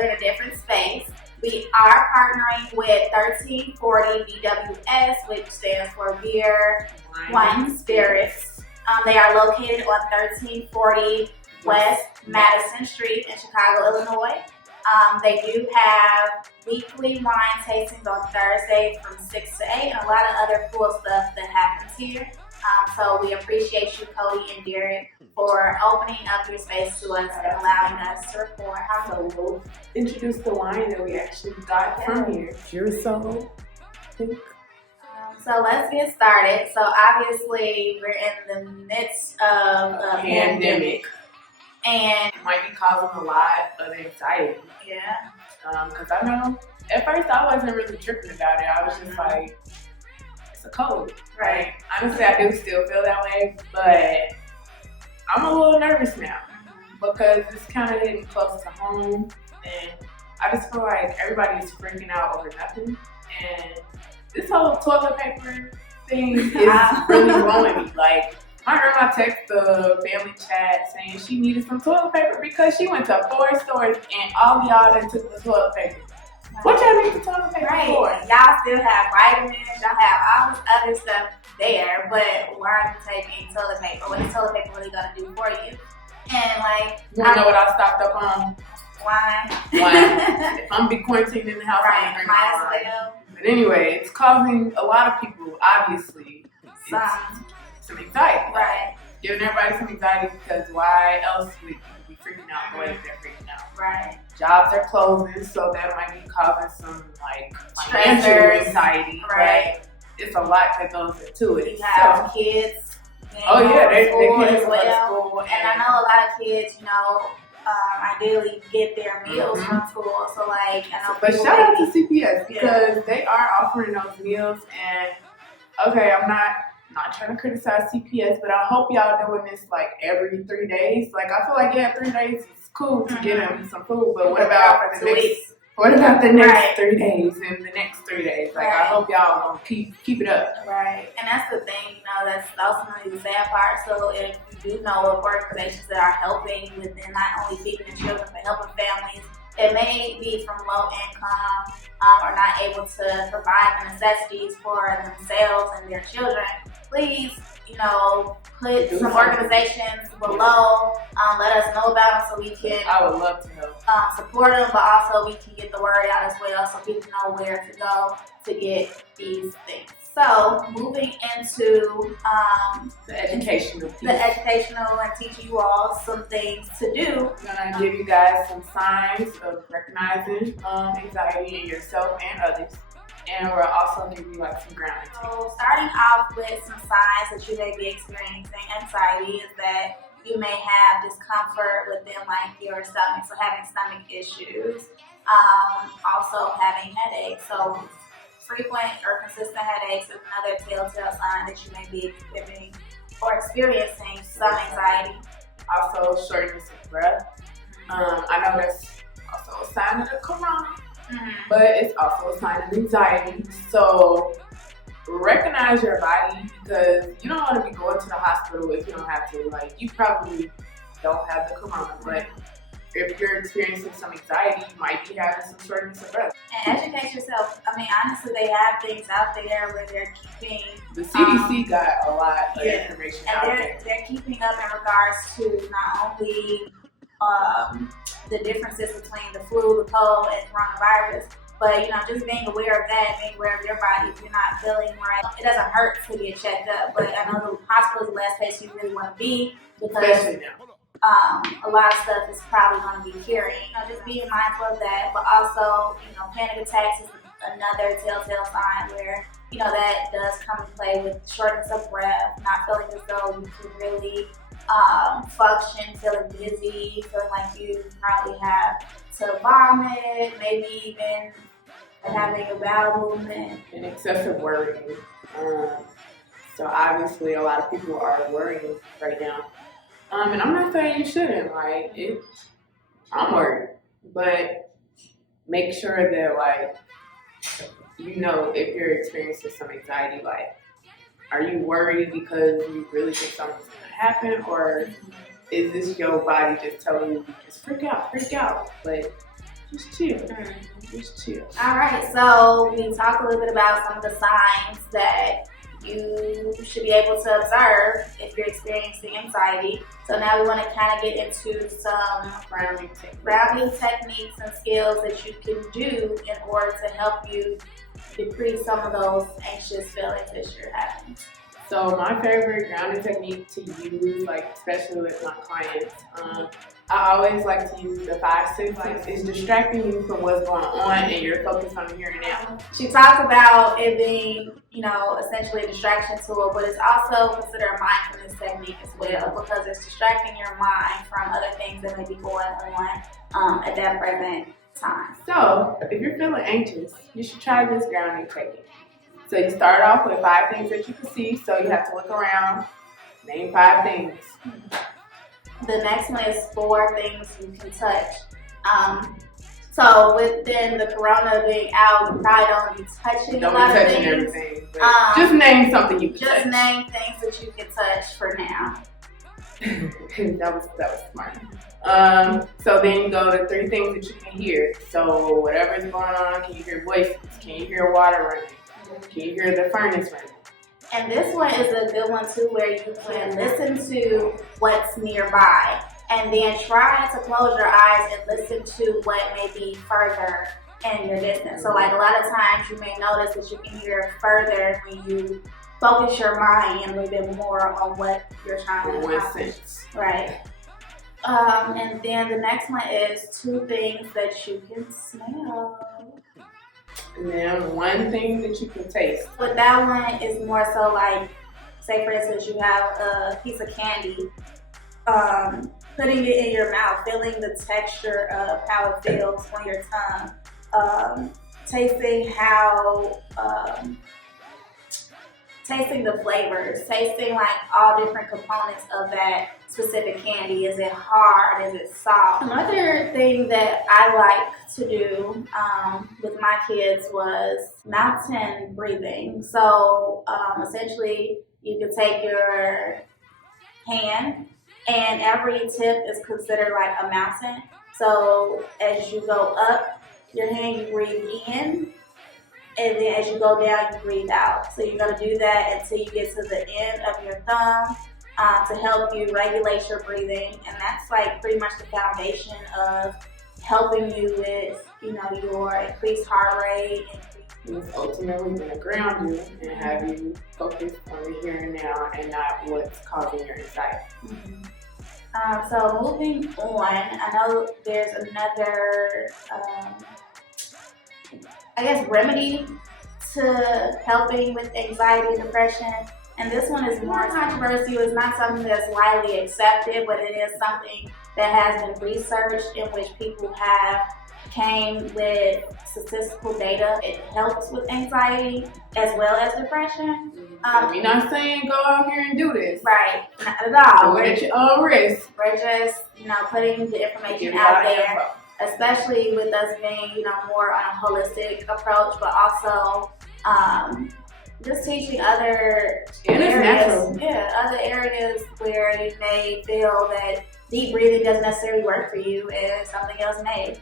we're in a different space. We are partnering with 1340 BWS, which stands for Beer, Wine, and Spirits. They are located on 1340 West Madison Street in Chicago, Illinois. They do have weekly wine tastings on Thursday from 6 to 8 and a lot of other cool stuff that happens here. So we appreciate you, Cody and Derek, for opening up your space to us and allowing us to record. So we'll introduce the wine that we actually got from here. Curacao, I think. So let's get started. So obviously we're in the midst of a pandemic. And it might be causing a lot of anxiety. Yeah. Because I know at first I wasn't really tripping about it. I was just like, it's a cold. Right. Honestly, I do still feel that way, but I'm a little nervous now because it's kind of hitting close to home, and I just feel like everybody's freaking out over nothing. And this whole toilet paper thing is really blowing me. Like, my grandma texted the family chat saying she needed some toilet paper because she went to 4 stores and all y'all done took the toilet paper. What y'all need the toilet paper for? Y'all still have vitamins, y'all have all this other stuff there, but why are you taking toilet paper? What is toilet paper really gonna do for you? And like, you wanna know what I stocked up on? Wine. If I'm be quarantined in the house, I'm drinking wine. But anyway, it's causing a lot of people, obviously, some anxiety. Right. Giving everybody some anxiety because why else would you be freaking out the way they're freaking out? Right. Jobs are closing, so that might be causing some like financial anxiety. Right. It's a lot that goes into it. You have kids. Oh yeah, they kids as well. School, and I know a lot of kids, ideally get their meals from school. So like, I know. But shout out to CPS because they are offering those meals. And okay, I'm not trying to criticize CPS, but I hope y'all doing this like every 3 days. Like I feel like 3 days is cool to get them some food, but what about the next? What about the next 3 days and the next 3 days? Like I hope y'all gonna keep it up. Right, and that's the thing. That's ultimately the sad part. So if you do know of organizations that are helping within not only feeding the children but helping families, it may be from low income or not able to provide the necessities for themselves and their children. Please, put some organizations below. Let us know about them so we can. I would love to help. Support them, but also we can get the word out as well, so people know where to go to get these things. So moving into the educational piece. The educational and teaching you all some things to do. I'm gonna give you guys some signs of recognizing anxiety in yourself and others. And we'll also give you like some grounding tips. So starting off with some signs that you may be experiencing anxiety is that you may have discomfort within like your stomach, so having stomach issues. Also having headaches. So frequent or consistent headaches is another telltale sign that you may be experiencing some anxiety. Also shortness of breath. I know that's also a sign of the corona. But it's also a sign of anxiety. So recognize your body because you don't want to be going to the hospital if you don't have to. Like you probably don't have the corona, but if you're experiencing some anxiety, you might be having some shortness of breath. And educate yourself. I mean, honestly, they have things out there where they're keeping. The CDC got a lot of information out there. They're keeping up in regards to not only the differences between the flu, the cold, and coronavirus, but just being aware of that, being aware of your body. If you're not feeling right, it doesn't hurt to get checked up. But I know the hospital is the last place you really want to be because a lot of stuff is probably going to be curing. Just being mindful of that, but also panic attacks is another telltale sign where that does come into play with shortness of breath, not feeling as though you can really function, feeling dizzy, feeling like you probably have to vomit, maybe even having a bowel movement. And excessive worrying. So obviously a lot of people are worrying right now. And I'm not saying you shouldn't, I'm worried. But make sure that if you're experiencing some anxiety, are you worried because you really think something's gonna happen, or is this your body just telling you just freak out? But Just chill. Just chill. All right, so we talked a little bit about some of the signs that you should be able to observe if you're experiencing anxiety. So now we want to kind of get into some grounding techniques and skills that you can do in order to help you decrease some of those anxious feelings that you're having. So my favorite grounding technique to use, like especially with my clients, I always like to use the 5 senses. It's distracting you from what's going on and you're focused on the here and now. She talks about it being, essentially a distraction tool, but it's also considered a mindfulness technique as well, because it's distracting your mind from other things that may be going on at that present time. So if you're feeling anxious, you should try this grounding technique. So you start off with 5 things that you can see. So you have to look around, name 5 things. The next one is 4 things you can touch. So within the corona being out, you probably don't be touching a lot of things. Everything. Just name something you can touch. Just name things that you can touch for now. that was smart. So then you go to 3 things that you can hear. So whatever's going on, can you hear voices? Can you hear water running? Can you hear the furnace running? And this one is a good one too, where you can listen to what's nearby and then try to close your eyes and listen to what may be further in your distance. So like a lot of times you may notice that you can hear further when you focus your mind in a little bit more on what you're trying to accomplish. Right. And then the next one is 2 things that you can smell. And then 1 thing that you can taste. With that one, it's more so like, say for instance, you have a piece of candy, putting it in your mouth, feeling the texture of how it feels on your tongue, tasting tasting the flavors, tasting like all different components of that specific candy. Is it hard? Is it soft? Another thing that I like to do with my kids was mountain breathing. So essentially you can take your hand and every tip is considered like a mountain. So as you go up your hand, you breathe in. And then as you go down, you breathe out. So you're going to do that until you get to the end of your thumb to help you regulate your breathing. And that's like pretty much the foundation of helping you with, your increased heart rate. It's ultimately going to ground you and have you focus on the here and now and not what's causing your anxiety. Mm-hmm. So moving on, I know there's another remedy to helping with anxiety and depression. And this one is more controversial. It's not something that's widely accepted, but it is something that has been researched in which people have came with statistical data. It helps with anxiety as well as depression. We're not saying go out here and do this. Right, not at all. We're at your own risk. We're just, putting the information out there. Especially with us being, more on a holistic approach, but also just teaching other areas. Yeah, other areas where you may feel that deep breathing doesn't necessarily work for you and something else may.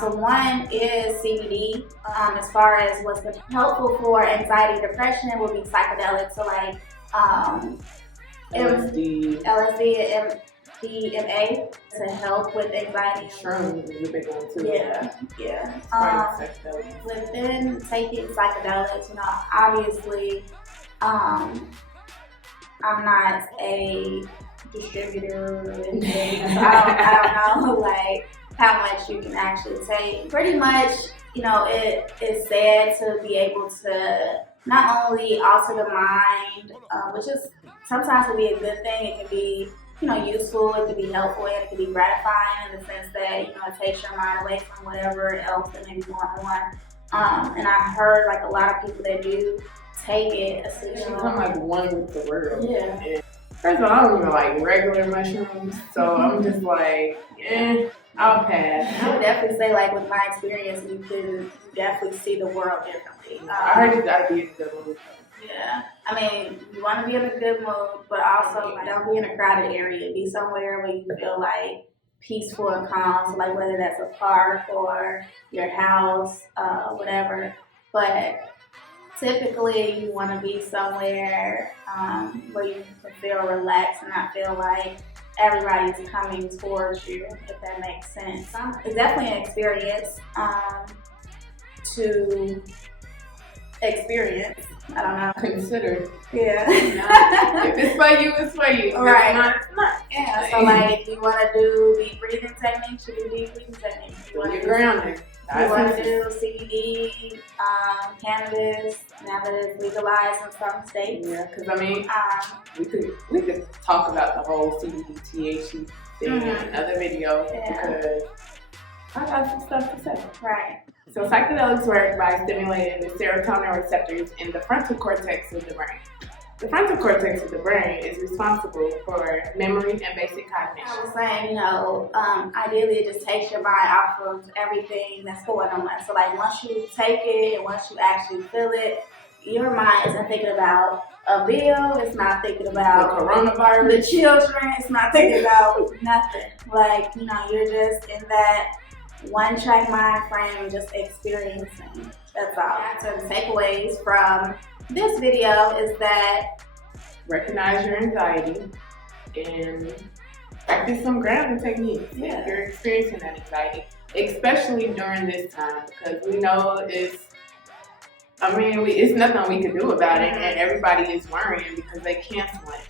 So one is CBD. As far as what's been helpful for anxiety and depression will be psychedelics. So like LSD and MDMA to help with anxiety. Shrooms is a big one too. Yeah. Within taking psychedelics, obviously, I'm not a distributor and things. So I don't know like how much you can actually take. Pretty much, it is said to be able to not only alter the mind, which is sometimes can be a good thing. It can be useful, it can be helpful, and it can be gratifying in the sense that, it takes your mind away from whatever else that may be going on. And I've heard like a lot of people that do take it, essentially. I'm like one with the world. Yeah. And first of all, I don't even like regular mushrooms, so I'm just like, I'll pass. I would definitely say, like, with my experience, you can definitely see the world differently. I heard it's gotta be in a good mood. Yeah, I mean, you want to be in a good mood, but also don't be in a crowded area. Be somewhere where you feel like peaceful and calm. So like whether that's a park or your house, whatever. But typically you want to be somewhere where you can feel relaxed and not feel like everybody's coming towards you, if that makes sense. It's definitely an experience to experience. I don't know. Consider. Yeah. If it's for you, it's for you. Right. If it's not, it's not. Yeah. So like, if you want to do deep breathing techniques, you do deep breathing techniques. If you want You're to grounded. You want to do CBD, cannabis, now that it's legalized in some states. Yeah, because I mean, we could talk about the whole CBD THC thing in another video because I got some stuff to say. Right. So psychedelics work by stimulating the serotonin receptors in the frontal cortex of the brain. The frontal cortex of the brain is responsible for memory and basic cognition. I was saying, ideally it just takes your mind off of everything that's going on. So like once you take it and once you actually feel it, your mind isn't thinking about a bill, it's not thinking about the coronavirus, the children, it's not thinking about nothing. Like, you're just in that one track mind frame, just experiencing. That's all. So the takeaways from this video is that recognize your anxiety and practice some grounding techniques if you're experiencing that anxiety, especially during this time, because we know it's nothing we can do about it, and everybody is worrying because they canceling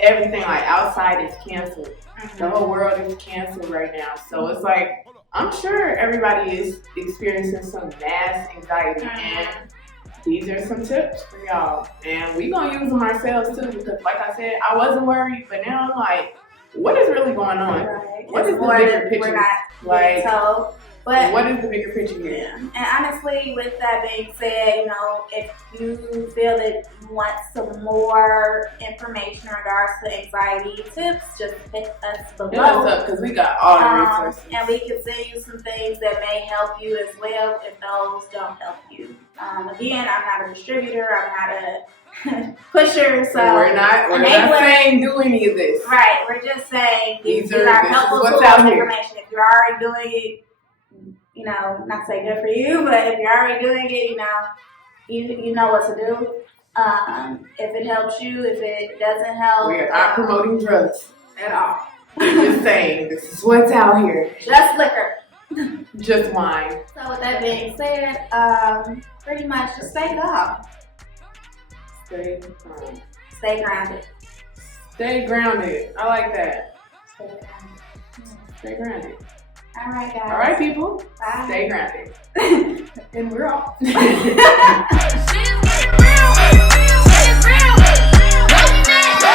everything. Like outside is canceled, the whole world is canceled right now. So it's like I'm sure everybody is experiencing some mass anxiety, and these are some tips for y'all, and we gonna use them ourselves too, because like I said, I wasn't worried, but now I'm like, what is really going on? Right. What is the bigger picture? We're not told. But what is the bigger picture here? Yeah. And honestly, with that being said, if you feel that you want some more information in regards to anxiety tips, just hit us below. Hit us up, because we got all the resources. And we can send you some things that may help you as well if those don't help you. Again, I'm not a distributor, I'm not a pusher, so we're not saying do any of this. Right, we're just saying these are helpful tools and information. If you're already doing it, not to say good for you, but if you're already doing it, you know what to do. If it helps you, if it doesn't help. We are not promoting drugs at all. We're just saying this is what's out here. Just liquor. Just wine. So with that being said, pretty much just stay calm. Stay calm. Stay grounded. Stay grounded. I like that. Stay grounded. Stay grounded. All right, guys. All right, people. Bye. Stay grounded. And we're off.